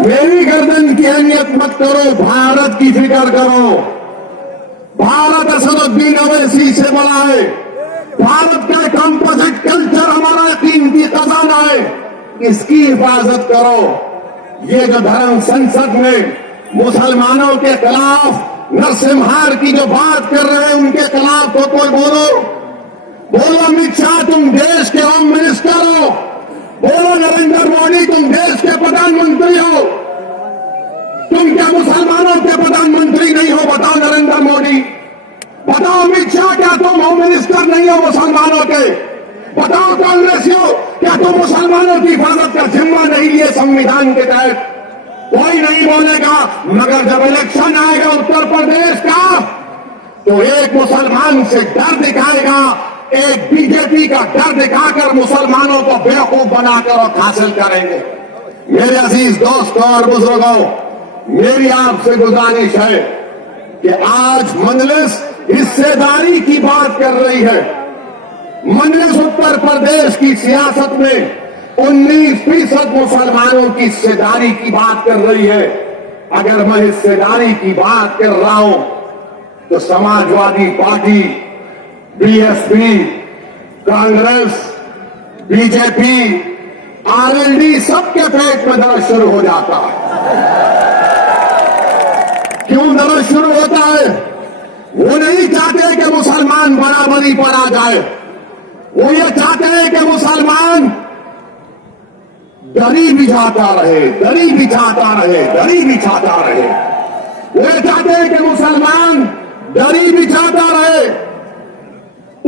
मेरी गर्दन की अहमियत मत करो, भारत की फिक्र करो। भारत असदुद्दीन ओवैसी से बड़ा है। भारत का कंपोजिट कल्चर हमारा कीमती खजाना है, इसकी हिफाजत करो। ये जो धर्म संसद में मुसलमानों के खिलाफ नरसिम्हार की जो बात कर रहे हैं, उनके खिलाफ तो कोई बोलो अमित शाह तुम देश के होम मिनिस्टर हो, बोलो नरेंद्र मोदी तुम देश के प्रधानमंत्री हो। तुम क्या मुसलमानों के प्रधानमंत्री नहीं हो? बताओ नरेंद्र मोदी, बताओ अमित शाह, क्या तुम होम मिनिस्टर नहीं हो मुसलमानों के? बताओ कांग्रेसियों, क्या तुम मुसलमानों की हिफाजत का जिम्मा नहीं लिए संविधान के तहत? कोई नहीं बोलेगा। मगर जब इलेक्शन आएगा उत्तर प्रदेश का, तो एक मुसलमान से डर दिखाएगा, एक बीजेपी का डर दिखाकर मुसलमानों को बेवकूफ बनाकर और हासिल करेंगे। मेरे अजीज दोस्तों और बुजुर्गों, मेरी आपसे गुजारिश है कि आज मजलिस हिस्सेदारी की बात कर रही है। मजलिस उत्तर प्रदेश की सियासत में 19% मुसलमानों की हिस्सेदारी की बात कर रही है। अगर मैं हिस्सेदारी की बात कर रहा हूं तो Samajwadi party, BSP, Congress, BJP, RLD सबके पेट में दर्द शुरू हो जाता है। क्यों दर्द शुरू होता है? वो नहीं चाहते कि मुसलमान बराबरी पर आ जाए। वो ये चाहते हैं कि मुसलमान दरी बिछाता रहे, दरी बिछाता रहे, दरी बिछाता रहे। वो ये चाहते हैं कि मुसलमान दरी बिछाता रहे,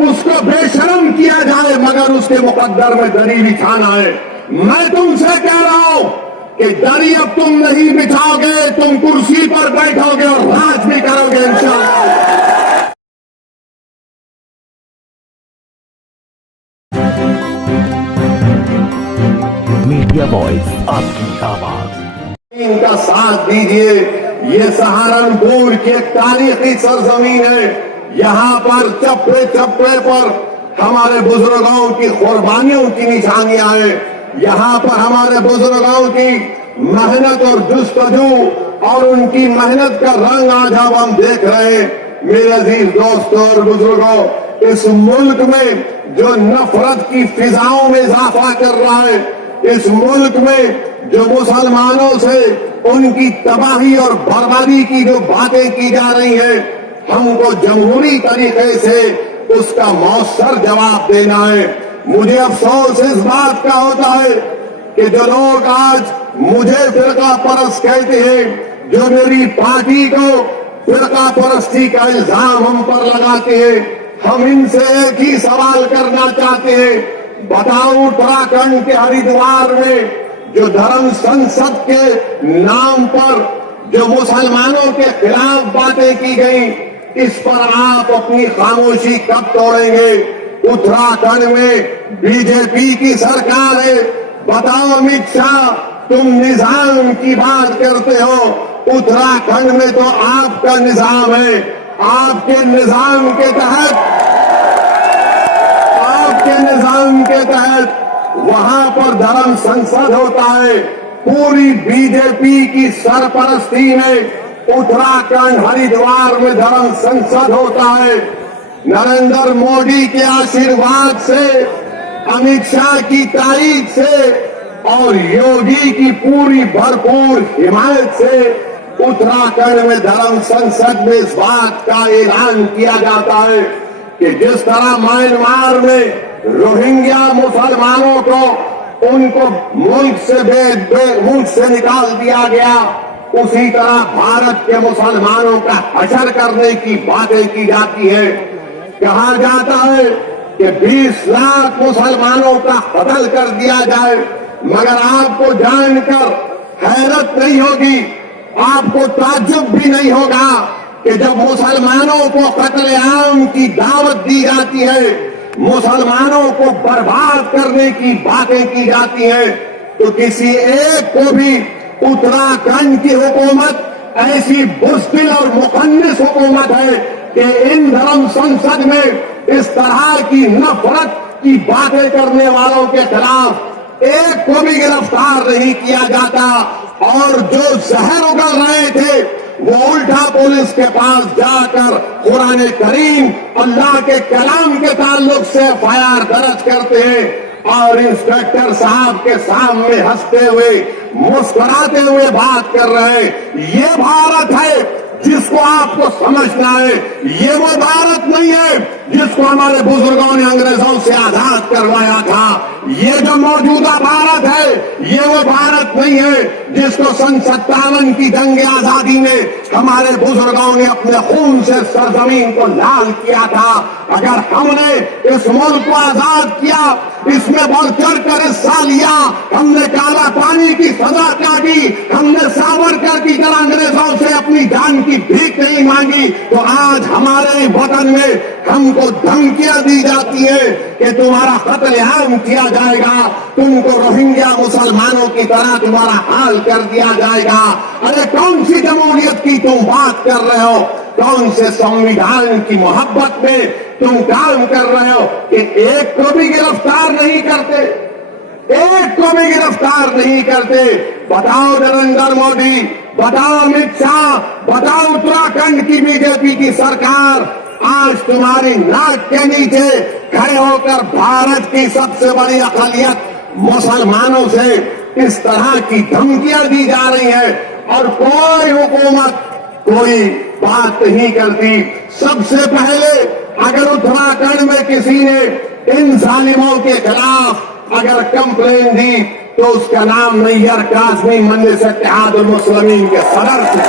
उसको बेशर्म किया जाए, मगर उसके मुकद्दर में दरी बिछाना है। मैं तुमसे कह रहा हूं कि दरी अब तुम नहीं बिछाओगे, तुम कुर्सी पर बैठोगे और राज भी करोगे इंशाअल्लाह। मीडिया वॉइस, आपकी आवाज। इनका साथ दीजिए। ये सहारनपुर की एक तारीखी सरजमीन है। यहाँ पर चप्पे चप्पे पर हमारे बुजुर्गों की कुर्बानियों की निशानियां हैं। यहाँ पर हमारे बुजुर्गों की मेहनत और जुस्तजू और उनकी मेहनत का रंग आज अब हम देख रहे हैं। मेरे अजीज दोस्तों और बुजुर्गों, इस मुल्क में जो नफरत की फिजाओं में इजाफा कर रहा है, इस मुल्क में जो मुसलमानों से उनकी तबाही और बर्बादी की जो बातें की जा रही है, हमको जमहूरी तरीके से उसका मौसर जवाब देना है। मुझे अफसोस इस बात का होता है कि जो लोग आज मुझे फिरका परस्त कहते हैं, जो मेरी पार्टी को फिरका परस्ती का इल्जाम हम पर लगाते हैं, हम इनसे एक ही सवाल करना चाहते हैं। बताओ, उत्तराखंड के हरिद्वार में जो धर्म संसद के नाम पर जो मुसलमानों के खिलाफ बातें की गई, इस पर आप अपनी खामोशी कब तोड़ेंगे? उत्तराखंड में बीजेपी की सरकार है। बताओ अमित शाह, तुम निजाम की बात करते हो, उत्तराखंड में तो आपका निजाम है। आपके निजाम के तहत वहां पर धर्म संसद होता है। पूरी बीजेपी की सरपरस्ती में उत्तराखंड हरिद्वार में धर्म संसद होता है। नरेंद्र मोदी के आशीर्वाद से, अमित शाह की तारीख से और योगी की पूरी भरपूर हिमायत से उत्तराखंड में धर्म संसद में इस बात का ऐलान किया जाता है कि जिस तरह म्यांमार में रोहिंग्या मुसलमानों को उनको मुल्क से निकाल दिया गया, उसी तरह भारत के मुसलमानों का हशर करने की बातें की जाती है। कहा जाता है कि 20 लाख मुसलमानों का कत्ल कर दिया जाए, मगर आपको जानकर हैरत नहीं होगी, आपको ताज्जुब भी नहीं होगा कि जब मुसलमानों को कत्लेआम की दावत दी जाती है, मुसलमानों को बर्बाद करने की बातें की जाती हैं, तो किसी एक को भी उत्तराखंड की हुकूमत ऐसी बुज़दिल और मुखन्निस हुकूमत है कि इन धर्म संसद में इस तरह की नफरत की बातें करने वालों के खिलाफ एक को भी गिरफ्तार नहीं किया जाता। और जो जहर उगल रहे थे वो उल्टा पुलिस के पास जाकर कुरान करीम अल्लाह के कलाम के ताल्लुक से एफआईआर दर्ज करते हैं और इंस्पेक्टर साहब के सामने हंसते हुए मुस्कुराते हुए बात कर रहे हैं। ये भारत है जिसको आपको समझना है। ये वो भारत नहीं है जिसको हमारे बुजुर्गों ने अंग्रेजों से आजाद करवाया था। ये जो मौजूदा भारत है ये वो भारत नहीं है जिसको सन 57 की जंग आजादी में हमारे बुजुर्गों ने अपने खून से सरजमीन को लाल किया था। अगर हमने इस मुल्क को आजाद किया, इसमें बढ़ चढ़ कर हिस्सा लिया, हमने काला पानी की सजा काटी, हमने सावरकर की तरह अंग्रेजों से अपनी जान की भीख नहीं मांगी, तो आज हमारे वतन में हमको धमकियां दी जाती है कि तुम्हारा कत्लेआम किया जाएगा, तुमको रोहिंग्या मुसलमानों की तरह तुम्हारा हाल कर दिया जाएगा। अरे कौन सी जमहूरियत की तुम बात कर रहे हो? कौन से संविधान की मोहब्बत में तुम काम कर रहे हो कि एक को भी गिरफ्तार नहीं करते? एक को भी गिरफ्तार नहीं करते। बताओ नरेंद्र मोदी, बताओ अमित शाह, बताओ उत्तराखंड की बीजेपी की सरकार, आज तुम्हारी नाक के नीचे खड़े होकर भारत की सबसे बड़ी अक़लियत मुसलमानों से इस तरह की धमकियां दी जा रही है और कोई हुकूमत कोई बात नहीं करती। सबसे पहले अगर उत्तराखंड में किसी ने इन जालिमों के खिलाफ अगर कंप्लेन दी तो उसका नाम नैयर काज़मी मजलिस इत्तेहादुल मुस्लिमीन के सदर थे।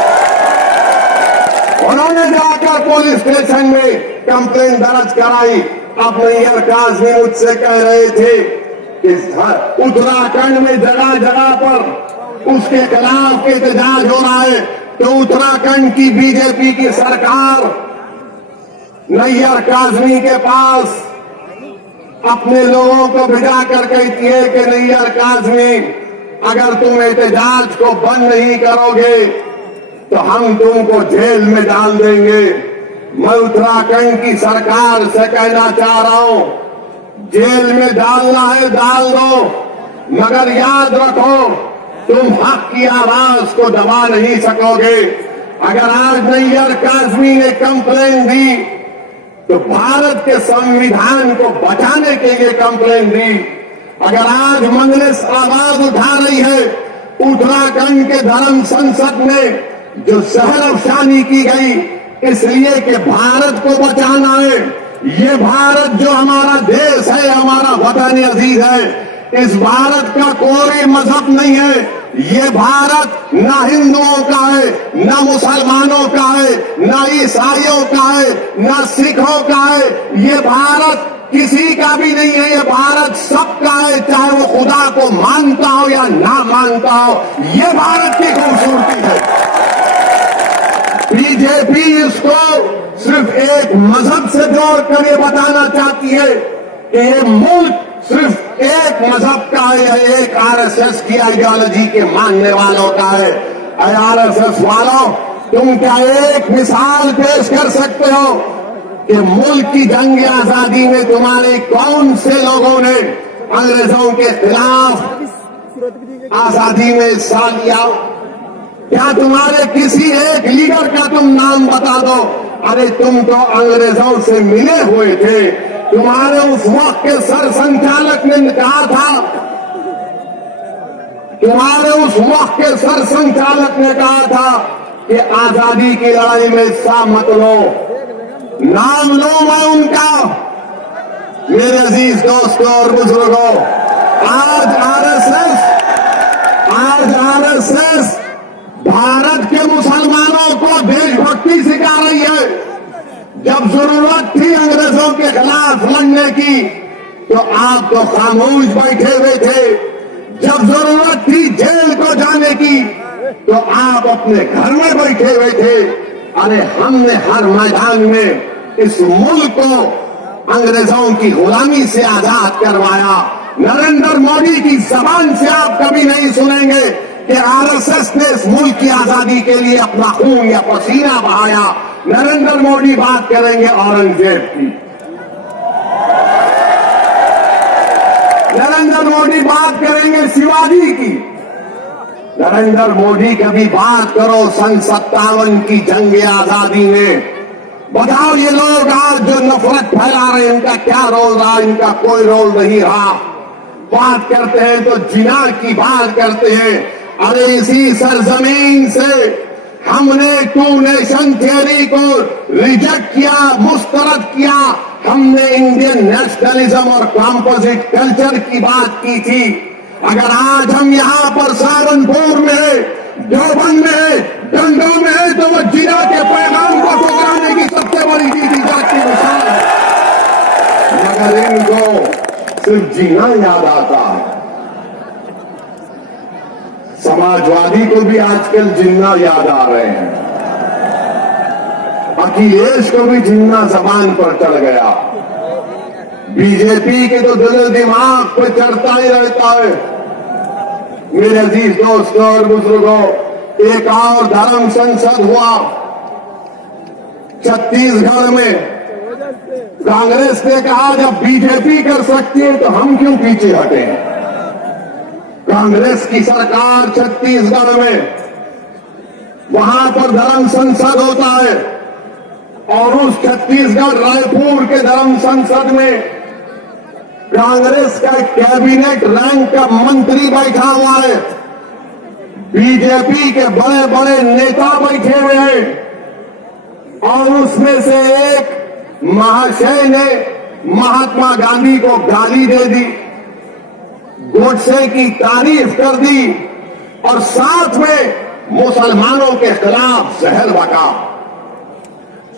उन्होंने जाकर पुलिस स्टेशन में कंप्लेन दर्ज कराई। अब नैयर काज़मी मुझसे कह रहे थे कि उत्तराखंड में जगह जगह पर उसके खिलाफ एहतजाज हो रहा है, तो उत्तराखंड की बीजेपी की सरकार नैयर काज़मी के पास अपने लोगों को भिजा कर कहती है कि नैयर काज़मी, अगर तुम एहतजाज को बंद नहीं करोगे तो हम तुमको जेल में डाल देंगे। मैं उत्तराखंड की सरकार से कहना चाह रहा हूं, जेल में डालना है डाल दो, मगर याद रखो तुम हक की आवाज को दबा नहीं सकोगे। अगर आज नैयर काज़मी ने कंप्लेन दी तो भारत के संविधान को बचाने के लिए कंप्लेन दी। अगर आज मजलिस आवाज उठा रही है उत्तराखंड के धर्म संसद में जो जहर अफशानी की गई इसलिए कि भारत को बचाना है, ये भारत जो हमारा देश है, हमारा वतन अजीज है, इस भारत का कोई मजहब नहीं है। ये भारत ना हिंदुओं का है, ना मुसलमानों का है, ना ईसाइयों का है, ना सिखों का है। ये भारत किसी का भी नहीं है, ये भारत सबका है, चाहे वो खुदा को मानता हो या ना मानता हो। ये भारत की खूबसूरती है। बीजेपी इसको सिर्फ एक मजहब से जोड़कर ये बताना चाहती है कि ये मुल्क सिर्फ एक मजहब का है या एक आरएसएस की आइडियोलॉजी के मानने वालों का है। आरएसएस वालों, तुम क्या एक मिसाल पेश कर सकते हो कि मुल्क की जंग आजादी में तुम्हारे कौन से लोगों ने अंग्रेजों के खिलाफ आजादी में हिस्सा लिया? क्या तुम्हारे किसी एक लीडर का तुम नाम बता दो। अरे तुम तो अंग्रेजों से मिले हुए थे। तुम्हारे उस वक्त के सर संचालक ने कहा था, तुम्हारे उस वक्त के सर संचालक ने कहा था कि आजादी की लड़ाई में हिस्सा मत लो। नाम लो मैं उनका। मेरे अजीज दोस्तों और बुजुर्गों, आज आरएसएस भारत के मुसलमानों को देशभक्ति सिखा रही है। जब जरूरत थी अंग्रेजों के खिलाफ लड़ने की तो आप तो खामोश बैठे हुए थे। जब जरूरत थी जेल को जाने की तो आप अपने घर में बैठे हुए थे। अरे हमने हर मैदान में इस मुल्क को अंग्रेजों की गुलामी से आजाद करवाया। नरेंद्र मोदी की जबान से आप कभी नहीं सुनेंगे कि आरएसएस ने इस मुल्क की आजादी के लिए अपना खून या पसीना बहाया। नरेंद्र मोदी बात करेंगे औरंगजेब की। नरेंद्र मोदी बात करेंगे शिवाजी की। नरेंद्र मोदी कभी बात करो सन 57 की जंग आजादी में। बताओ ये लोग आज जो नफरत फैला रहे हैं इनका क्या रोल रहा? इनका कोई रोल नहीं रहा। बात करते हैं तो जिना की बात करते हैं। अरे इसी सरजमीन से हमने टू नेशन थियरी को रिजेक्ट किया, मुस्तरद किया। हमने इंडियन नेशनलिज्म और कंपोजिट कल्चर की बात की थी। अगर आज हम यहां पर सहारनपुर में, देवबंद में, डंडों में है तो वो जिना के पैगाम को ठुकराने की सबसे बड़ी दीदी जाती मिसाल है। मगर इनको सिर्फ जीना याद आता है। समाजवादी को भी आजकल जिन्ना याद आ रहे हैं। अखिलेश को भी जिन्ना जबान पर चढ़ गया। बीजेपी के तो दिल दिमाग पे चढ़ता ही रहता है। मेरे अजीज दोस्तों और बुजुर्गों, एक और धर्म संसद हुआ छत्तीसगढ़ में। कांग्रेस ने कहा जब बीजेपी कर सकती है तो हम क्यों पीछे हटे। कांग्रेस की सरकार छत्तीसगढ़ में, वहां पर धर्म संसद होता है और उस छत्तीसगढ़ रायपुर के धर्म संसद में कांग्रेस का कैबिनेट रैंक का मंत्री बैठा हुआ है। बीजेपी के बड़े बड़े नेता बैठे हुए हैं और उसमें से एक महाशय ने महात्मा गांधी को गाली दे दी, गोडसे की तारीफ कर दी और साथ में मुसलमानों के खिलाफ जहर बका।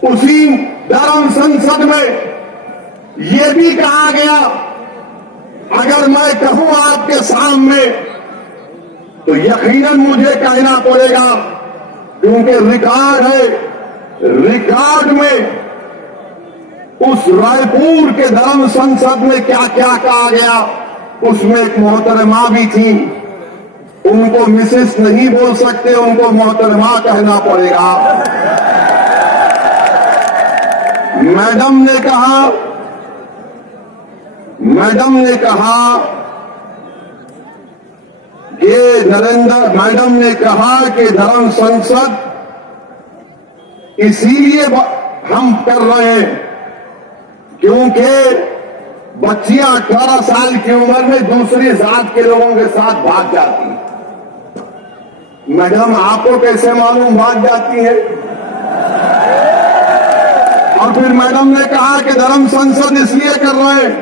उसी धर्म संसद में यह भी कहा गया, अगर मैं कहूं आपके सामने तो यकीनन मुझे कहना पड़ेगा क्योंकि रिकॉर्ड है। रिकॉर्ड में उस रायपुर के धर्म संसद में क्या क्या कहा गया, उसमें एक मोहतरमा भी थी। उनको मिसेस नहीं बोल सकते, उनको मोहतरमा कहना पड़ेगा। मैडम ने कहा मैडम ने कहा कि धर्म संसद इसीलिए हम कर रहे हैं क्योंकि बच्चियां 18 साल की उम्र में दूसरी जात के लोगों के साथ भाग जाती हैं। मैडम आपको कैसे मालूम भाग जाती है? और फिर मैडम ने कहा कि धर्म संसद इसलिए कर रहे हैं,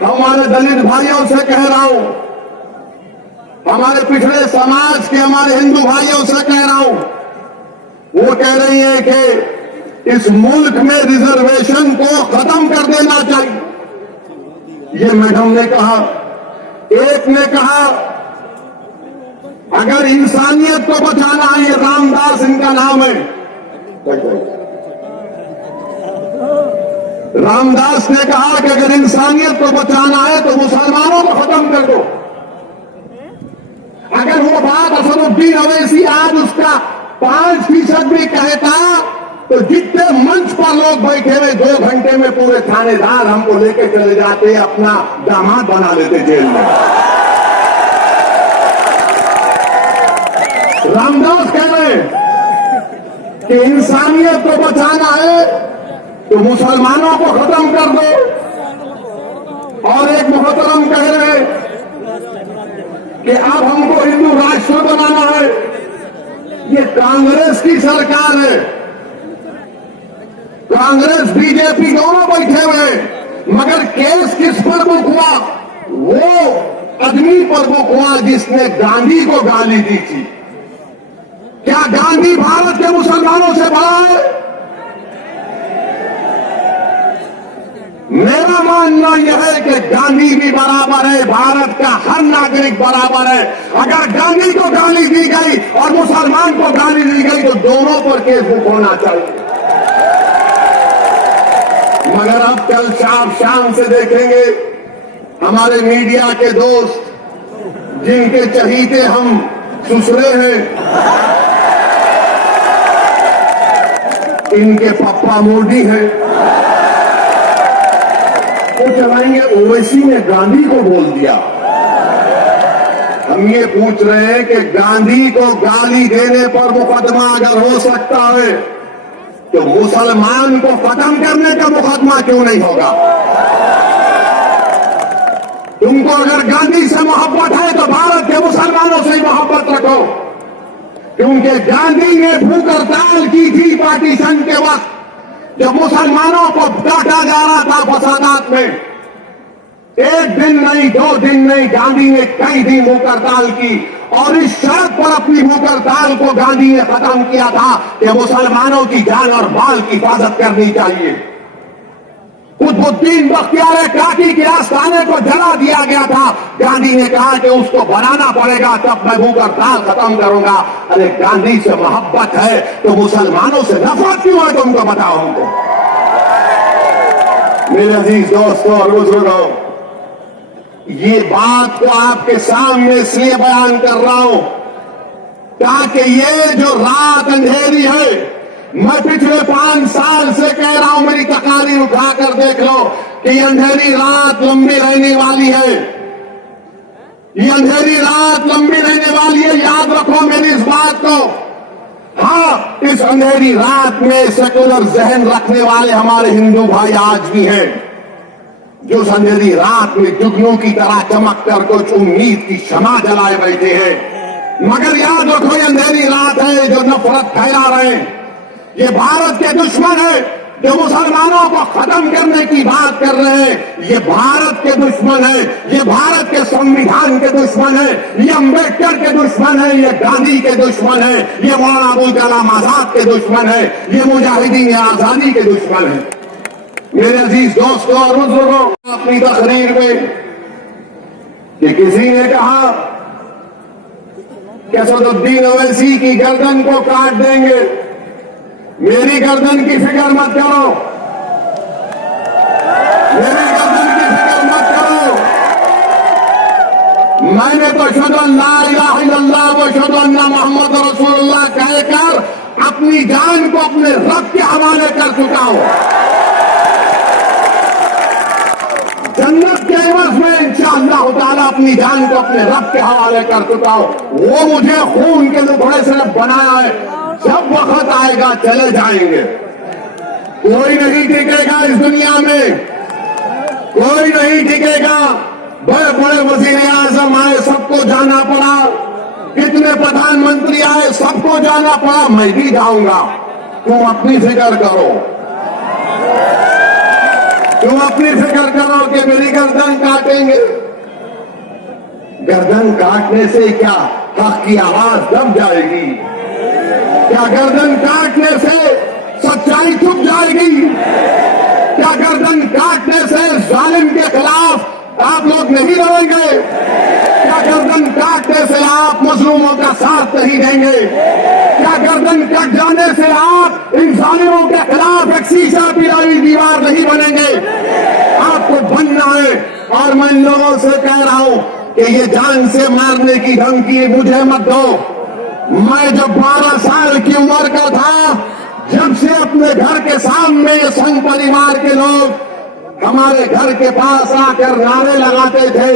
हमारे दलित भाइयों से कह रहा हूं, हमारे पिछड़े समाज के हमारे हिंदू भाइयों से कह रहा हूं, वो कह रही है कि इस मुल्क में रिजर्वेशन को खत्म कर देना चाहिए। ये मैडम ने कहा। एक ने कहा अगर इंसानियत को बचाना है, ये रामदास इनका नाम है, रामदास ने कहा कि अगर इंसानियत को बचाना है तो मुसलमानों को खत्म कर दो। अगर वो बात असदुद्दीन अवैसी आज उसका 5% भी कहता तो जितने मंच पर लोग बैठे हुए 2 घंटे में पूरे थानेदार हमको लेके चले जाते, अपना दामाद बना लेते जेल में। रामदास कह रहे हैं कि इंसानियत को बचाना है तो मुसलमानों को खत्म कर दो। और एक मोहतरम कह रहे हैं कि अब हमको हिंदू राष्ट्र बनाना है। ये कांग्रेस की सरकार है, कांग्रेस बीजेपी दोनों बैठे हुए, मगर केस किस पर बुक हुआ? वो आदमी पर बुक हुआ जिसने गांधी को गाली दी थी। क्या गांधी भारत के मुसलमानों से बड़ा है? मेरा मानना यह है कि गांधी भी बराबर है, भारत का हर नागरिक बराबर है। अगर गांधी को गाली दी गई और मुसलमान को गाली दी गई तो दोनों पर केस बुक होना चाहिए। मगर अब कल शाम से देखेंगे हमारे मीडिया के दोस्त जिनके चहीते हम सुसरे हैं, इनके पप्पा मोदी हैं। वो चलाएंगे। ओवैसी ने गांधी को बोल दिया। हम ये पूछ रहे हैं कि गांधी को गाली देने पर मुकदमा अगर हो सकता है तो मुसलमान को खत्म करने का मुकदमा क्यों नहीं होगा? तुमको अगर गांधी से मोहब्बत है तो भारत के मुसलमानों से ही मोहब्बत रखो, क्योंकि गांधी ने भूख हड़ताल की थी पार्टीशन के वक्त, जब मुसलमानों को डांटा जा रहा था फसादात में। एक दिन नहीं, 2 दिन नहीं, गांधी ने कई दिन भूख हड़ताल की और इस शर्त पर अपनी भूख हड़ताल को गांधी ने खत्म किया था कि मुसलमानों की जान और माल की हिफाजत करनी चाहिए। कुतुबुद्दीन बख्तियार काकी के आस्थाने को जला दिया गया था। गांधी ने कहा कि उसको बनाना पड़ेगा, तब मैं भूख हड़ताल खत्म करूंगा। अरे गांधी से मोहब्बत है तो मुसलमानों से नफरत क्यों है? तुमको बताओ हमको। मेरे अजीज दोस्तों और बुजुर्गों, ये बात को आपके सामने इसलिए बयान कर रहा हूं ताकि ये जो रात अंधेरी है, मैं पिछले 5 साल से कह रहा हूं, मेरी तकारीर उठाकर देख लो कि ये अंधेरी रात लंबी रहने वाली है। ये अंधेरी रात लंबी रहने वाली है, याद रखो मेरी इस बात को। हाँ, इस अंधेरी रात में सेकुलर जहन रखने वाले हमारे हिंदू भाई आज भी हैं, जो उस अंधेरी रात में जुगनू की तरह चमक कर कुछ उम्मीद की शमा जलाए बैठे हैं। मगर याद रखो, ये अंधेरी रात है जो नफरत फैला रहे हैं। ये भारत के दुश्मन है जो मुसलमानों को खत्म करने की बात कर रहे हैं। ये भारत के दुश्मन है, ये भारत के संविधान के दुश्मन है, ये अम्बेडकर के दुश्मन है, ये गांधी के दुश्मन है, ये मौलाना अबुल कलाम आजाद के दुश्मन है, ये मुजाहिदीन आजादी के दुश्मन है। मेरे अजीज दोस्तों और बुजुर्गों, अपनी तकरीर में कि किसी ने कहा कि असदुद्दीन ओवैसी की गर्दन को काट देंगे। मेरी गर्दन की फिक्र मत करो, मेरी गर्दन की फिक्र मत करो। मैंने तो अशहदु अल्ला इलाहा इल्लल्लाह व अशहदु अन्ना मुहम्मद रसूलुल्लाह कहकर अपनी जान को अपने रब के हवाले कर चुका हूं। जन्नत के एवज में इंशाअल्लाह ताला अपनी जान को अपने रब के हवाले कर चुका हूं। वो मुझे खून के टुकड़े से बनाया है, जब वक्त आएगा चले जाएंगे। कोई नहीं टिकेगा इस दुनिया में, कोई नहीं टिकेगा। बड़े बड़े वजीर आजम आए, सबको जाना पड़ा। कितने प्रधानमंत्री आए, सबको जाना पड़ा। मैं भी जाऊंगा। तुम अपनी फिक्र करो, तुम अपनी फिक्र करो कि मेरी गर्दन काटेंगे। गर्दन काटने से क्या हक की आवाज दब जाएगी? क्या गर्दन काटने से सच्चाई छुप जाएगी? क्या गर्दन काटने से जालिम के खिलाफ आप लोग नहीं लड़ेंगे? क्या गर्दन काटने से आप मजलूमों का साथ नहीं देंगे? क्या गर्दन कट जाने से आप इन जालिमों के खिलाफ एक शीशा पिलाई दीवार नहीं बनेंगे? आपको बनना है। और मैं इन लोगों से कह रहा हूं कि ये जान से मारने की धमकी मुझे मत दो। मैं जब 12 साल की उम्र का था, जब से अपने घर के सामने ये संघ परिवार के लोग हमारे घर के पास आकर नारे लगाते थे,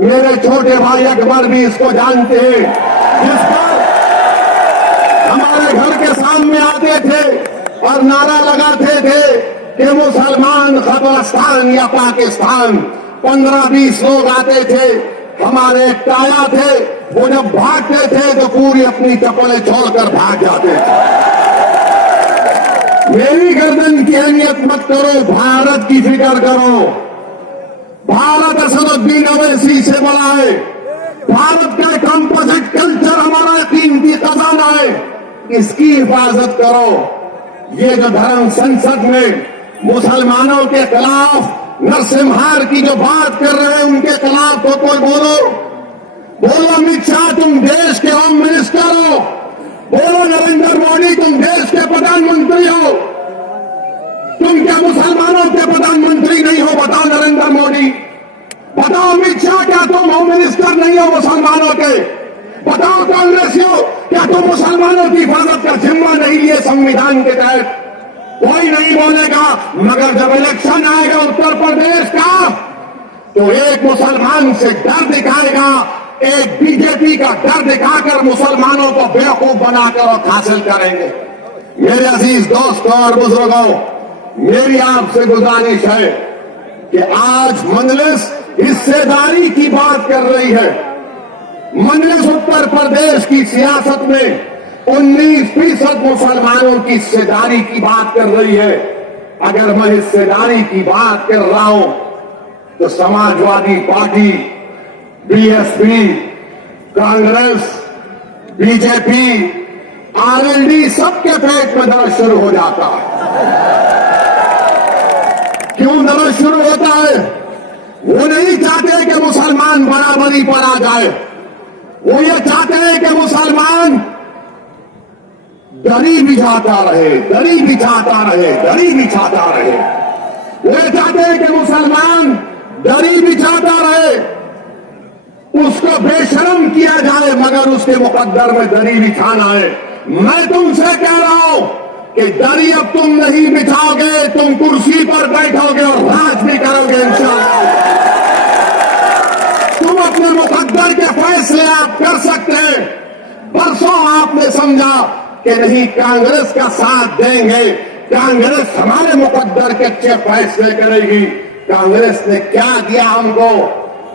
मेरे छोटे भाई अकबर भी इसको जानते हैं, जिस पर हमारे घर के सामने आते थे और नारा लगाते थे कि मुसलमान खबरस्तान या पाकिस्तान। 15-20 लोग आते थे, हमारे एक ताया थे, वो जब भागते थे तो पूरी अपनी चप्पलें छोड़कर भाग जाते थे। मेरी गर्दन की अहमियत मत करो, भारत की फिक्र करो। भारत असदुद्दीन ओवैसी से बड़ा है। भारत का कंपोजिट कल्चर हमारा कीमती खजाना है, इसकी हिफाजत करो। ये जो धर्म संसद में मुसलमानों के खिलाफ नरसिम्हार की जो बात कर रहे हैं, उनके खिलाफ तो कोई बोलो अमित शाह तुम देश के होम मिनिस्टर हो, बोलो नरेंद्र मोदी तुम देश के प्रधानमंत्री हो। तुम क्या मुसलमानों के प्रधानमंत्री नहीं हो? बताओ नरेंद्र मोदी, बताओ अमित शाह, क्या तुम होम मिनिस्टर नहीं हो मुसलमानों के? बताओ कांग्रेसियों, क्या तुम मुसलमानों की हिफाजत का जिम्मा नहीं लिए संविधान के तहत? कोई नहीं बोलेगा। मगर जब इलेक्शन आएगा उत्तर प्रदेश का, तो एक मुसलमान से डर दिखाएगा, एक बीजेपी का डर दिखाकर मुसलमानों को बेवकूफ बनाकर और हासिल करेंगे। मेरे अजीज दोस्तों और बुजुर्गों, मेरी आपसे गुजारिश है कि आज मजलिस हिस्सेदारी की बात कर रही है। मजलिस उत्तर प्रदेश की सियासत में 19% मुसलमानों की हिस्सेदारी की बात कर रही है। अगर मैं हिस्सेदारी की बात कर रहा हूं तो Samajwadi party, BSP, Congress, BJP, RLD सबके पेट में दर्द शुरू हो जाता है। क्यों दर्द शुरू होता है? वो नहीं चाहते कि मुसलमान बराबरी पर आ जाए। वो ये चाहते हैं कि मुसलमान दरी बिछाता रहे, दरी बिछाता रहे, दरी बिछाता रहे। वो ये चाहते हैं कि मुसलमान दरी बिछाता रहे, उसको बेशर्म किया जाए, मगर उसके मुकद्दर में दरी बिछाना है। मैं तुमसे कह रहा हूं कि दरी अब तुम नहीं बिछाओगे, तुम कुर्सी पर बैठोगे और राज भी करोगे इंशाअल्लाह। तुम अपने मुकद्दर के फैसले आप कर सकते हैं। बरसों आपने समझा कि नहीं कांग्रेस का साथ देंगे, कांग्रेस हमारे मुकद्दर के अच्छे फैसले करेगी। कांग्रेस ने क्या दिया हमको?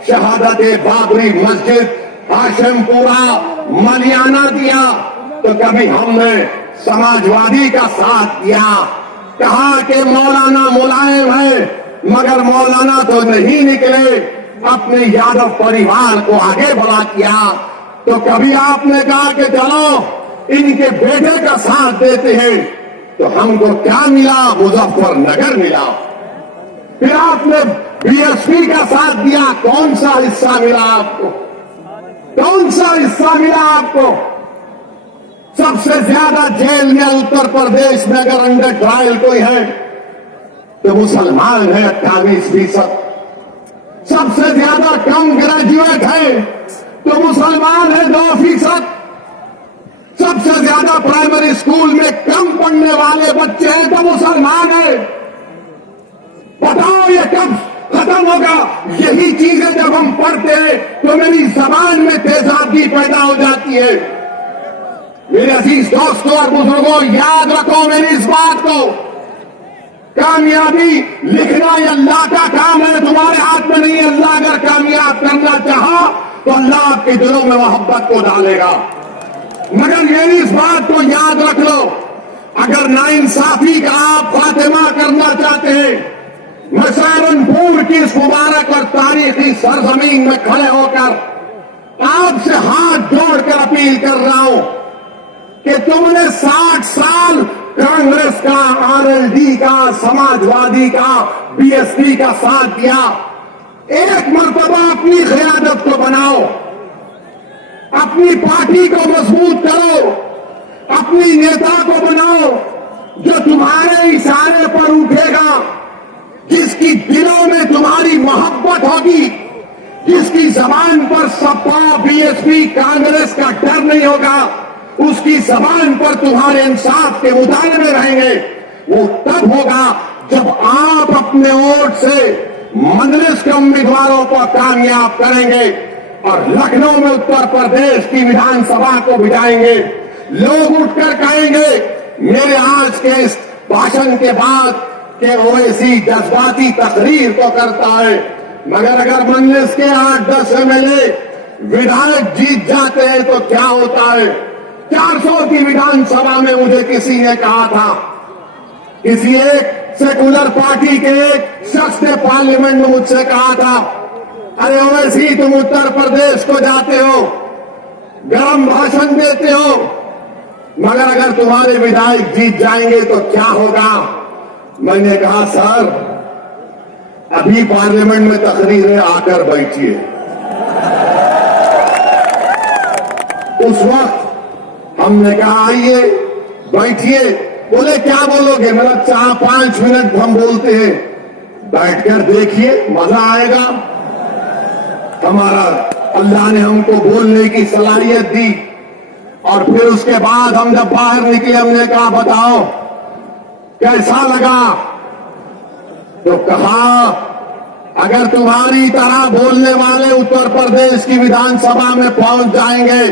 शहादत बाबरी मस्जिद, हाशिमपुरा, मलियाना दिया। तो कभी हमने समाजवादी का साथ दिया, कहा कि मौलाना मुलायम है, मगर मौलाना तो नहीं निकले, अपने यादव परिवार को आगे बढ़ा किया। तो कभी आपने कहा कि चलो इनके बेटे का साथ देते हैं, तो हमको क्या मिला? मुजफ्फरनगर मिला। फिर आपने बीएसपी का साथ दिया, कौन सा हिस्सा मिला आपको? कौन सा हिस्सा मिला आपको? सबसे ज्यादा जेल में उत्तर प्रदेश में अगर अंडर ट्रायल कोई है तो मुसलमान है 28%। सबसे ज्यादा कम ग्रेजुएट है तो मुसलमान है 2%। सबसे ज्यादा प्राइमरी स्कूल में कम पढ़ने वाले बच्चे हैं तो मुसलमान है। बताओ ये कब खत्म होगा? यही चीजें जब हम पढ़ते हैं तो मेरी जबान में तेजाबी पैदा हो जाती है। मेरे अजीज दोस्तों और बुजुर्गों, याद रखो मेरी इस बात को, कामयाबी लिखना ये अल्लाह का काम है, तुम्हारे हाथ में नहीं है। अल्लाह अगर कामयाब करना चाहा तो अल्लाह आपके दिलों में मोहब्बत को डालेगा। मगर मेरी इस बात को याद रख लो, अगर नाइंसाफी का आप फातिमा करना चाहते हैं, मैं सहारनपुर की इस मुबारक और तारीखी सरजमीन में खड़े होकर आपसे हाथ जोड़कर अपील कर रहा हूं कि तुमने 60 साल कांग्रेस का, आरएलडी का, समाजवादी का, बीएसपी का साथ दिया। एक मर्तबा अपनी क़यादत को बनाओ, अपनी पार्टी को मजबूत करो, अपनी नेता को बनाओ जो तुम्हारे इशारे पर उठेगा, जिसकी दिलों में तुम्हारी मोहब्बत होगी, जिसकी जबान पर सपा, बीएसपी, कांग्रेस का डर नहीं होगा, उसकी जबान पर तुम्हारे इंसाफ के मुतालबे रहेंगे। वो तब होगा जब आप अपने वोट से मजलिस के उम्मीदवारों को कामयाब करेंगे और लखनऊ में उत्तर प्रदेश की विधानसभा को बिठाएंगे। लोग उठकर कहेंगे मेरे आज के इस भाषण के बाद कि ओवैसी जज्बाती तकरीर तो करता है, मगर अगर मजलिस के 8-10 एमएलए विधायक जीत जाते हैं तो क्या होता है? 400 की विधानसभा में मुझे किसी ने कहा था, किसी एक सेकुलर पार्टी के एक शख्स ने पार्लियामेंट में मुझसे कहा था, अरे ओवैसी तुम उत्तर प्रदेश को जाते हो, गरम भाषण देते हो, मगर अगर तुम्हारे विधायक जीत जाएंगे तो क्या होगा? मैंने कहा सर अभी पार्लियामेंट में तकरीर है, आकर बैठिए। उस वक्त हमने कहा आइए बैठिए। बोले क्या बोलोगे? मतलब 4-5 मिनट हम बोलते हैं, बैठकर देखिए मजा आएगा। हमारा अल्लाह ने हमको बोलने की सलाहियत दी और फिर उसके बाद हम जब बाहर निकले हमने कहा बताओ कैसा लगा? तो कहा, अगर तुम्हारी तरह बोलने वाले उत्तर प्रदेश की विधानसभा में पहुंच जाएंगे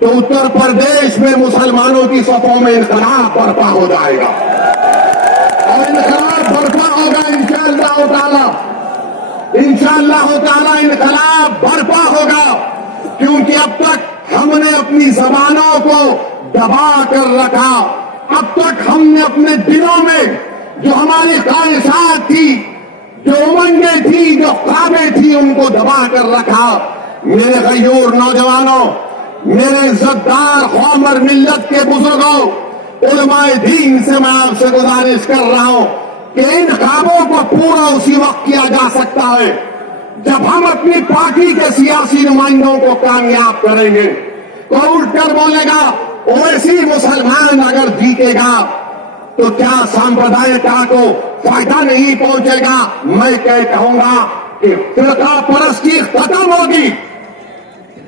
तो उत्तर प्रदेश में मुसलमानों की सफों में इनकलाब बर्पा हो जाएगा और इनकलाब बर्पा होगा इंशाअल्लाह ताला। इंशाअल्लाह ताला इनकलाब बर्पा होगा, क्योंकि अब तक हमने अपनी जबानों को दबा कर रखा। अब तक हमने अपने दिलों में जो हमारी ख्वाहिशात थी, जो उमंगें थी, जो ख्वाबें थी, उनको दबा कर रखा। मेरे गयूर नौजवानों, मेरे इज्जतदार कौम और मिल्लत के बुजुर्गों, उलमाए दीन से मैं आपसे गुजारिश कर रहा हूं कि इन ख्वाबों को पूरा उसी वक्त किया जा सकता है जब हम अपनी पार्टी के सियासी नुमाइंदों को कामयाब करेंगे। कोई उठकर बोलेगा ओवैसी मुसलमान अगर जीतेगा तो क्या सांप्रदायिकता को फायदा नहीं पहुंचेगा? मैं क्या कहूंगा कि फिरका परस्ती खत्म होगी,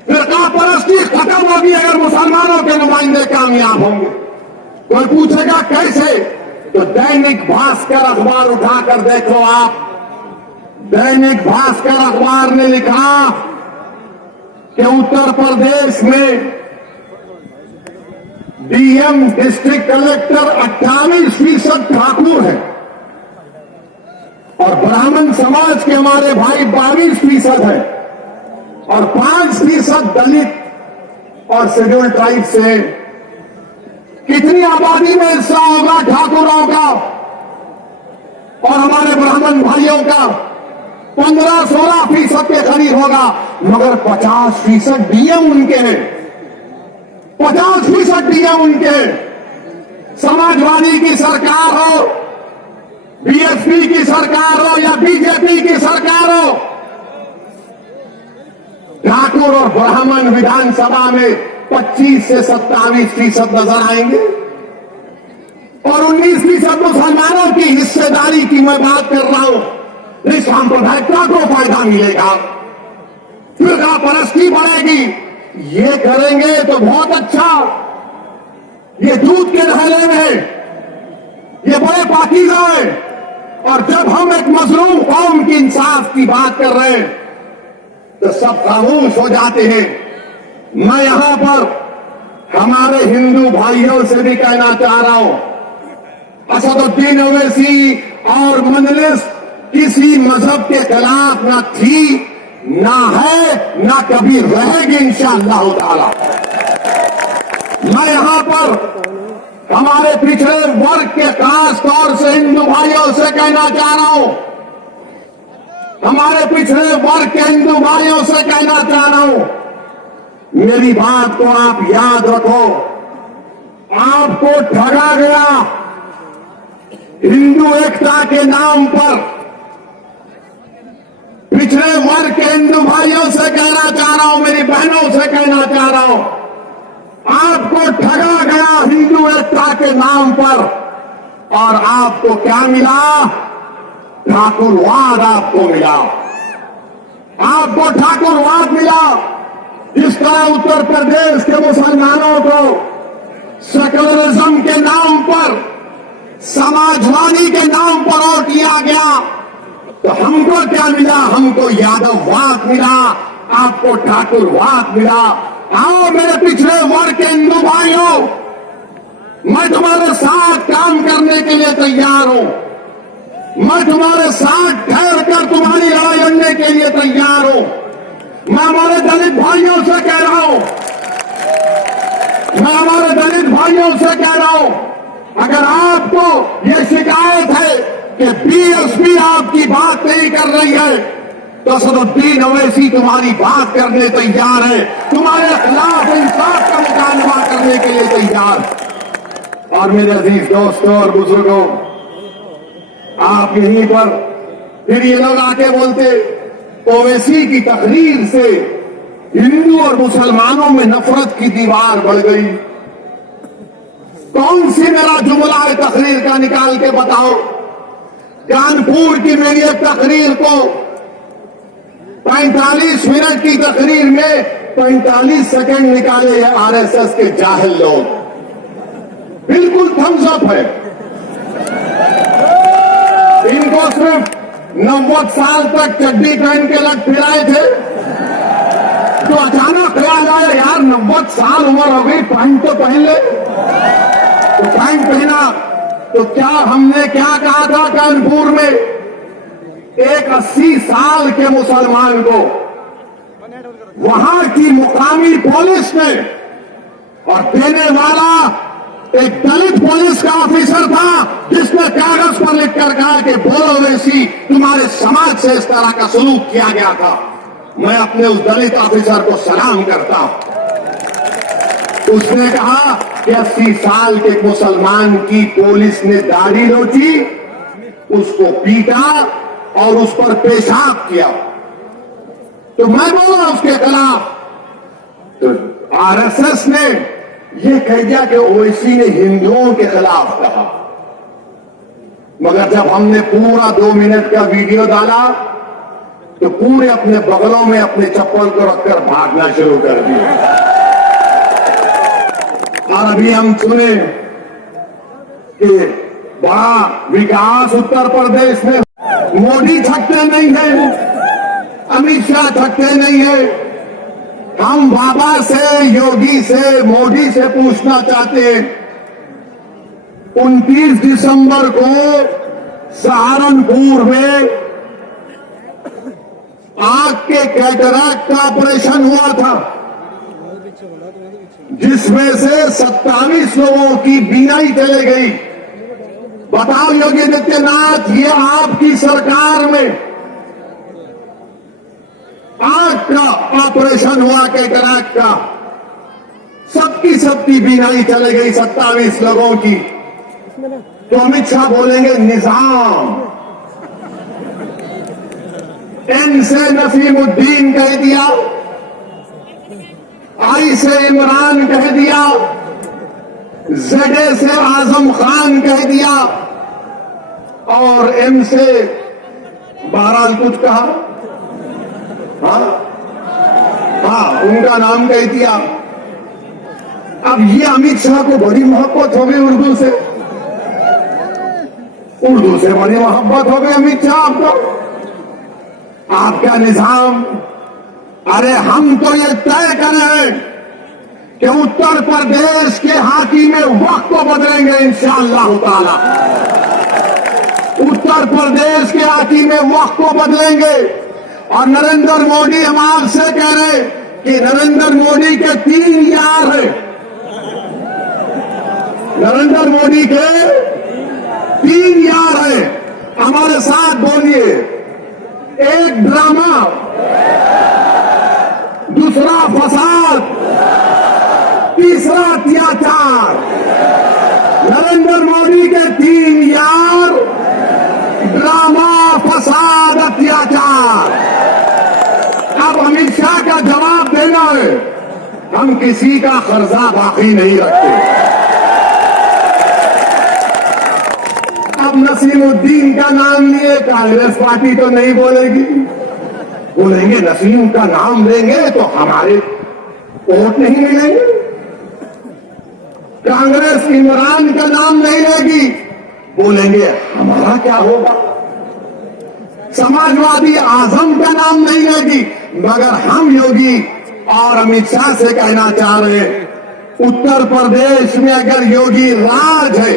फिरका परस्ती खत्म होगी अगर मुसलमानों के नुमाइंदे कामयाब होंगे। कोई पूछेगा कैसे? तो दैनिक भास्कर अखबार उठाकर देखो आप। दैनिक भास्कर अखबार ने लिखा कि उत्तर प्रदेश में डीएम डिस्ट्रिक्ट कलेक्टर 28% ठाकुर है और ब्राह्मण समाज के हमारे भाई 22% है और 5% दलित और शेड्यूल ट्राइब से। कितनी आबादी में हिस्सा होगा ठाकुरों का और हमारे ब्राह्मण भाइयों का? 15-16% के करीब होगा, मगर 50% डीएम उनके हैं, 50% डीएम उनके। समाजवादी की सरकार हो, बीएसपी की सरकार हो या बीजेपी की सरकार हो, ठाकुर और ब्राह्मण विधानसभा में 25 से 27% नजर आएंगे और 19% मुसलमानों की हिस्सेदारी की मैं बात कर रहा हूं। इस सांप्रदायिकता को फायदा मिलेगा, फिरका परस्ती बढ़ेगी। ये करेंगे तो बहुत अच्छा, ये दूध के नहले में है, ये बड़े पाकीज़ा है। और जब हम एक मजलूम कौम की इंसाफ की बात कर रहे हैं तो सब खामोश हो जाते हैं। मैं यहां पर हमारे हिंदू भाइयों से भी कहना चाह रहा हूं, असदुद्दीन ओवैसी और मजलिस किसी मजहब के खिलाफ ना थी, ना है, ना कभी रहेगी इंशाअल्लाह ताला। मैं यहां पर हमारे पिछड़े वर्ग के खास तौर से हिंदू भाइयों से कहना चाह रहा हूं, हमारे पिछड़े वर्ग के हिंदू भाइयों से कहना चाह रहा हूं, मेरी बात को आप याद रखो। आपको ठगा गया हिंदू एकता के नाम पर। पिछड़े वर्ग के हिंदू भाइयों से कहना चाह रहा हूं, मेरी बहनों से कहना चाह रहा हूं, आपको ठगा गया हिंदू एकता के नाम पर और आपको क्या मिला? ठाकुरवाद आपको मिला, आपको ठाकुरवाद मिला। जिस तरह उत्तर प्रदेश के मुसलमानों को सेक्युलरिज्म के नाम पर, समाजवादी के नाम पर वोट किया गया, तो हमको क्या मिला? हमको यादववाद मिला, आपको ठाकुरवाद मिला। आओ मेरे पिछड़े वर्ग के हिंदू भाइयों, मैं तुम्हारे साथ काम करने के लिए तैयार हूं, मैं तुम्हारे साथ ठहर कर तुम्हारी लड़ाई लड़ने के लिए तैयार हूं। मैं हमारे दलित भाइयों से कह रहा हूं, मैं हमारे दलित भाइयों से कह रहा हूं, अगर आपको यह शिकायत है कि बीएसपी आपकी बात नहीं कर रही है तो असदुद्दीन ओवैसी तुम्हारी बात करने तैयार है, तुम्हारे खिलाफ इंसाफ का मुकाबला करने के लिए तैयार। और मेरे अजीज दोस्तों और बुजुर्गों, आप यहीं पर फिर ये लोग आके बोलते ओवैसी की तकरीर से हिंदू और मुसलमानों में नफरत की दीवार बढ़ गई। कौन सी मेरा जुमला है तकरीर का, निकाल के बताओ। कानपुर की मेरी एक तकरीर को 45 मिनट की तकरीर में 45 सेकंड निकाले हैं आरएसएस के जाहिल लोग। बिल्कुल थम्स अप है। इनको सिर्फ 90 साल तक चड्डी पहन के लग फिराए थे, तो अचानक ख्याल आया यार 90 साल उम्र हो गई, पैंट तो पहन ले। तो पैंट पहना तो क्या हमने क्या कहा था कानपुर में, एक 80 साल के मुसलमान को वहां की मुकामी पुलिस ने, और देने वाला एक दलित पुलिस का ऑफिसर था जिसने कागज पर लिखकर कहा कि बोलो वैसी तुम्हारे समाज से इस तरह का सलूक किया गया था। मैं अपने उस दलित ऑफिसर को सलाम करता हूं। उसने कहा कि 80 साल के मुसलमान की पुलिस ने दाढ़ी नोची, उसको पीटा और उस पर पेशाब किया, तो मैं बोला उसके खिलाफ। तो आरएसएस ने यह कह दिया कि ओवैसी ने हिंदुओं के खिलाफ कहा, मगर जब हमने पूरा 2 मिनट का वीडियो डाला तो पूरे अपने बगलों में अपने चप्पल को रखकर भागना शुरू कर दिया। और अभी हम सुने कि बड़ा विकास उत्तर प्रदेश में, मोदी थकते नहीं है, अमित शाह थकते नहीं है। हम बाबा से, योगी से, मोदी से पूछना चाहते हैं, 29 दिसंबर को सहारनपुर में आंख के कैटरैक्ट का ऑपरेशन हुआ था, जिसमें से 27 लोगों की बीनाई चली गई। बताओ योगी आदित्यनाथ, ये आपकी सरकार में आंख का ऑपरेशन हुआ कैटरैक्ट का, सबकी बीनाई चली गई 27 लोगों की। तो अमित शाह बोलेंगे निजाम, एन से नसीमुद्दीन कह दिया, आई से इमरान कह दिया, जेडे से आजम खान कह दिया, और एम से बहरहाल कुछ कहा, हाँ उनका नाम कह दिया। अब ये अमित शाह को बड़ी मोहब्बत हो गई उर्दू से, उर्दू से बड़ी मोहब्बत हो गई अमित शाह आपको। आपका निजाम, अरे हम तो ये तय कर रहे हैं कि उत्तर प्रदेश के हाकिम वक्त को बदलेंगे इंशाअल्लाह ताला। उत्तर प्रदेश के हाकिम वक्त को बदलेंगे। और नरेंद्र मोदी, हम आपसे कह रहे कि नरेंद्र मोदी के 3 यार हैं, नरेंद्र मोदी के 3 यार हैं। हमारे साथ बोलिए, एक ड्रामा, दूसरा फसाद, तीसरा अत्याचार। नरेंद्र मोदी के 3 यार, ड्रामा, फसाद, अत्याचार। अब अमित शाह का जवाब देना है, हम किसी का कर्जा बाकी नहीं रखते। अब नसीमुद्दीन का नाम लिए कांग्रेस पार्टी तो नहीं बोलेगी, बोलेंगे नसीम का नाम लेंगे तो हमारे वोट नहीं मिलेंगे। कांग्रेस इमरान का नाम नहीं लेगी, बोलेंगे हमारा क्या होगा। समाजवादी आजम का नाम नहीं लेगी, मगर हम योगी और अमित शाह से कहना चाह रहे हैं, उत्तर प्रदेश में अगर योगी राज है,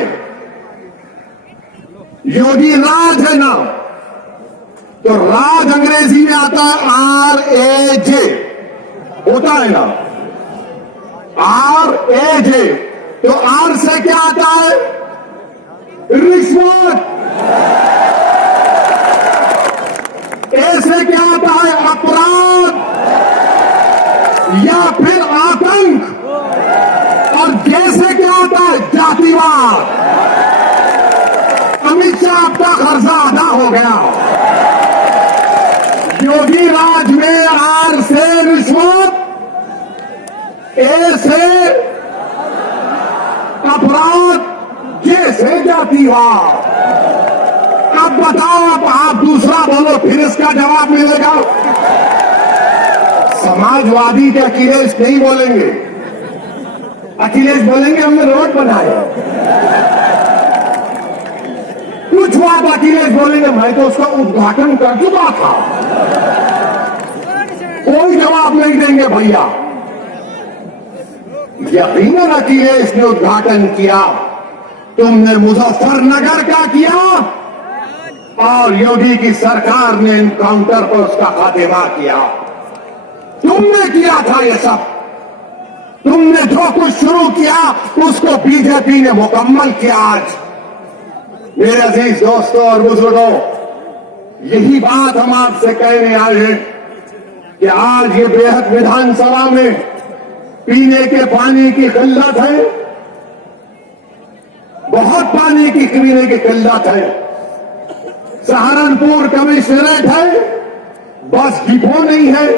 योगी राज है ना, तो राज अंग्रेजी में आता है RAJ, होता है ना, RAJ। तो R से क्या आता है? रिश्वत। ए से क्या आता है? अपराध या फिर आतंक। और जे से क्या आता है? जातिवाद। अमित शाह आपका कर्जा अदा हो गया। योगी राज में आर से रिश्वत, ए से अपराध, जे से जातिवाद। अब बताओ, अब आप दूसरा बोलो, फिर इसका जवाब मिलेगा। समाजवादी के अखिलेश नहीं बोलेंगे, अखिलेश बोलेंगे हमने रोड बनाए। पूछो आप, अखिलेश बोलेंगे मैं तो उसका उद्घाटन कर चुका था। कोई जवाब नहीं देंगे भैया। यकीनन अखिलेश ने उद्घाटन किया, तुमने मुजफ्फरनगर का किया और योगी की सरकार ने एनकाउंटर पर उसका खात्मा किया। तुमने किया था ये सब। तुमने जो कुछ शुरू किया उसको बीजेपी ने मुकम्मल किया। आज मेरे अजीज दोस्तों और बुजुर्गों, यही बात हम आपसे कहने आए हैं कि आज ये बेहद विधानसभा में पीने के पानी की किल्लत है, बहुत पानी की पीने की किल्लत है। सहारनपुर कमिश्नरेट है, बस डिपो नहीं है,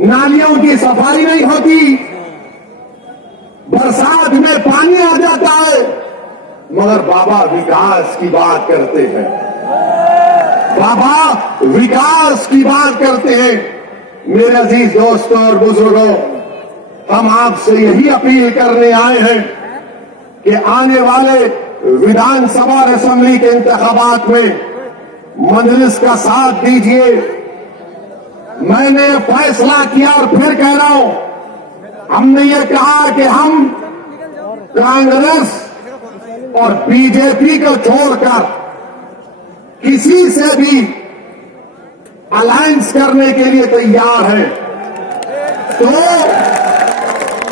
नालियों की सफाई नहीं होती, बरसात में पानी आ जाता है, मगर बाबा विकास की बात करते हैं। बाबा विकास की बात करते हैं। मेरे अजीज दोस्तों और बुजुर्गों, हम आपसे यही अपील करने आए हैं कि आने वाले विधानसभा और असेंबली के इंतखाबात में मजलिस का साथ दीजिए। मैंने फैसला किया और फिर कह रहा हूं, हमने ये कहा कि हम कांग्रेस और बीजेपी को छोड़कर किसी से भी अलायंस करने के लिए तैयार है। तो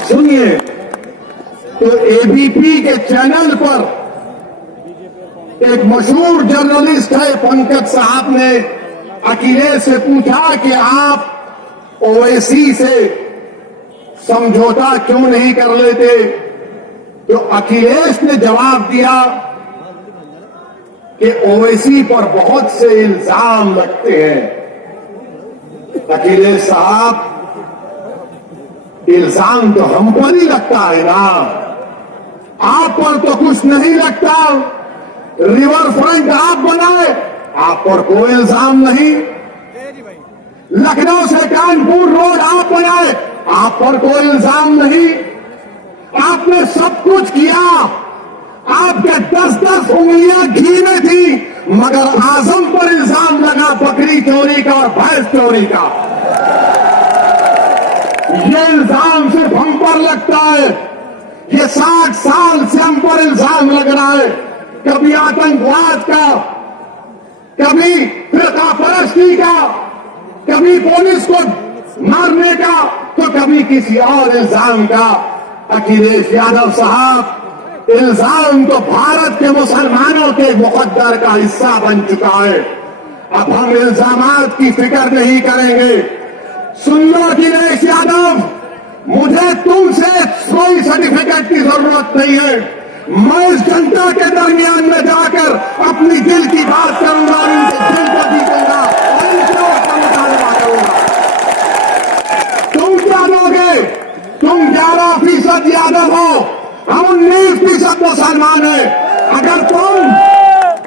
सुनिए, तो एबीपी के चैनल पर एक मशहूर जर्नलिस्ट है पंकज साहब ने अखिलेश से पूछा कि आप ओवैसी से समझौता क्यों नहीं कर लेते, तो अखिलेश ने जवाब दिया कि ओवैसी पर बहुत से इल्जाम लगते हैं। अखिलेश साहब, इल्जाम तो हम पर ही लगता है ना, आप पर तो कुछ नहीं लगता। रिवर फ्रंट आप बनाए, आप पर कोई इल्जाम नहीं। लखनऊ से कानपुर रोड आप बनाए, आप पर कोई इल्जाम नहीं। आपने सब कुछ किया, आपके 10-10 उंगलियां घी में थी, मगर आजम पर इल्जाम लगा बकरी चोरी का और भैंस चोरी का। ये इल्जाम सिर्फ हम पर लगता है। ये 60 साल से हम पर इल्जाम लग रहा है, कभी आतंकवाद का, कभी फिरका परस्ती का, कभी पुलिस को मारने का, तो कभी किसी और इल्जाम का। अखिलेश यादव साहब, इल्जाम तो भारत के मुसलमानों के मुकद्दर का हिस्सा बन चुका है। अब हम इल्जामात की फिक्र नहीं करेंगे। सुन लो अखिलेश यादव, मुझे तुमसे कोई सर्टिफिकेट की जरूरत नहीं है। मैं इस जनता के दरमियान में जाकर अपनी दिल की बात करूंगा, उनके दिल को जीतूंगा और इनसे उसका मुकाबला करूंगा। तुम क्या दोगे? तुम 11% यादव हो, हम 19% मुसलमान हैं। अगर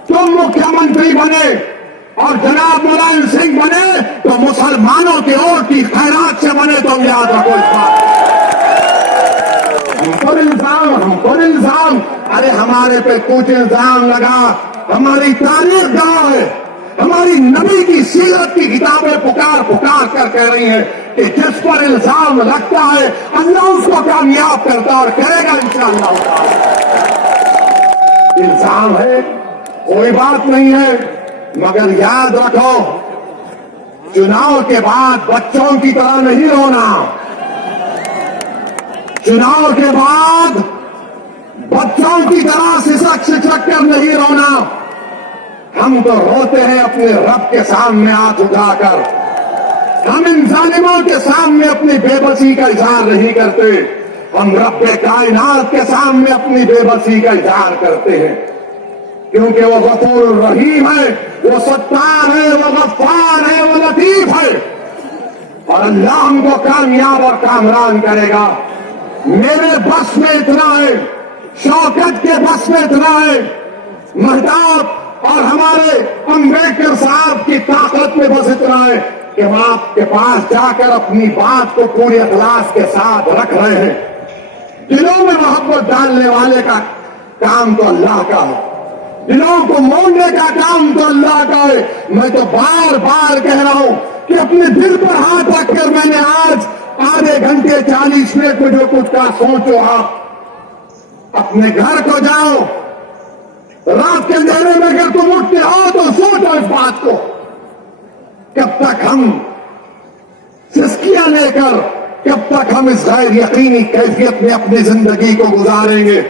तुम मुख्यमंत्री बने और जनाब मुलायम सिंह बने तो मुसलमानों के वोट की खैरात से बने, तुम याद रखो इस बात। हम पर इल्जाम, अरे हमारे पे कुछ इल्जाम लगा, हमारी तारीफ गाँव है, हमारी नबी की सीरत की किताबें पुकार पुकार कर कह रही हैं कि जिस पर इल्जाम लगता है अल्लाह उसको कामयाब करता और करेगा इंशाअल्लाह। इल्जाम है, कोई बात नहीं है, मगर याद रखो, चुनाव के बाद बच्चों की तरह नहीं रोना। चुनाव के बाद बच्चों की तरह सिसक सिसक कर नहीं रोना। हम तो रोते हैं अपने रब के सामने हाथ उठाकर। हम इन जालिमों के सामने अपनी बेबसी का इजहार नहीं करते, हम रब्बे कायनात के सामने अपनी बेबसी का इजहार करते हैं, क्योंकि वो गफूर रहीम है, वो सत्तार है, वो गफ्फार है, वो लतीफ है, और अल्लाह हमको कामयाब और कामरान करेगा। मेरे बस में इतना है, शौकत के बस में इतना है, महताब और हमारे अम्बेडकर साहब की ताकत में बस इतना है कि हम आपके पास जाकर अपनी बात को पूरे इखलास के साथ रख रहे हैं। दिलों में मोहब्बत डालने वाले का काम तो अल्लाह का है, दिलों को मोड़ने का काम तो अल्लाह का है। मैं तो बार बार कह रहा हूं कि अपने दिल पर हाथ रखकर मैंने आज आधे घंटे 40 मिनट में जो कुछ का सोचो। आप अपने घर को जाओ, रात के अंधेरे में अगर तुम उठते हो तो सोचो इस बात को, कब तक हम सिस्कियां लेकर, कब तक हम इस गैर यकीनी कैफियत में अपनी जिंदगी को गुजारेंगे।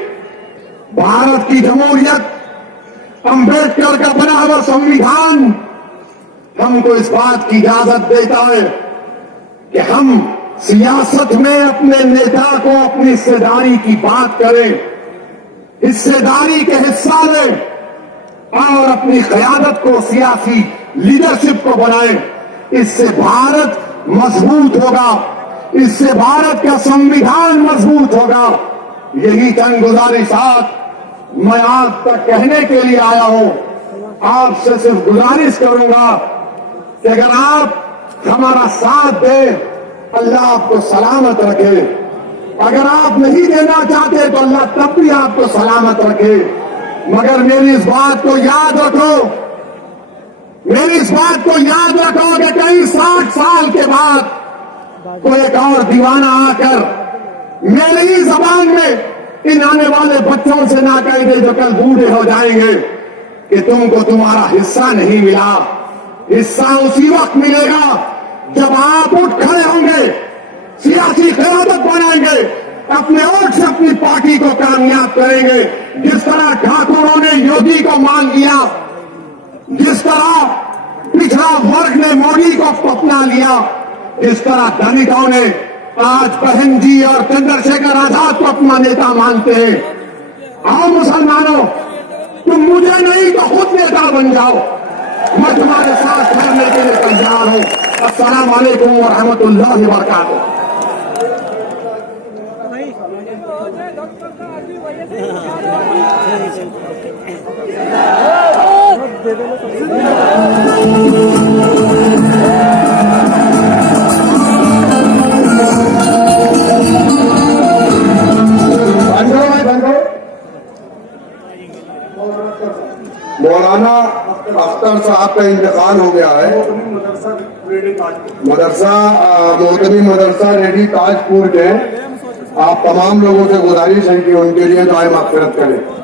भारत की जमहूरियत, अंबेडकर का बना हुआ संविधान हमको इस बात की इजाजत देता है कि हम सियासत में अपने नेता को अपनी हिस्सेदारी की बात करें, हिस्सेदारी के हिस्सा लें और अपनी क़यादत को, सियासी लीडरशिप को बनाएं। इससे भारत मजबूत होगा, इससे भारत का संविधान मजबूत होगा। यही चंद गुजारिशात मैं आज तक कहने के लिए आया हूं। आपसे सिर्फ गुजारिश करूंगा कि अगर आप हमारा साथ दें, अल्लाह आपको सलामत रखे। अगर आप नहीं देना चाहते तो अल्लाह तब भी आपको सलामत रखे। मगर मेरी इस बात को याद रखो, मेरी इस बात को याद रखो कि कई 60 साल के बाद कोई एक और दीवाना आकर मेरी ही जबान में इन आने वाले बच्चों से ना कह दे जो कल बूढ़े हो जाएंगे कि तुमको तुम्हारा हिस्सा नहीं मिला। हिस्सा उसी वक्त मिलेगा जब आप उठ खड़े होंगे, सियासी क़यादत बनाएंगे, अपने वोट से अपनी पार्टी को कामयाब करेंगे। जिस तरह ठाकुरों ने योगी को मान लिया, जिस तरह पिछड़ा वर्ग ने मोदी को अपना लिया, जिस तरह धनिकों ने आज बहन जी और चंद्रशेखर आजाद को अपना नेता मानते हैं। आओ मुसलमानों, तुम मुझे नहीं तो खुद नेता बन जाओ। मैं तुम्हारे साथ लड़ने के लिए तैयार हूं। अस्सलाम वालेकुम व रहमतुल्लाहि व बरकातुहू। मौलाना अख्तर साहब का इंतकाल हो गया है। मदरसा मोहतमी मदरसा रेडी ताजपुर के आप तमाम लोगों से गुजारिश है कि उनके लिए दुआए मग़फ़िरत करें।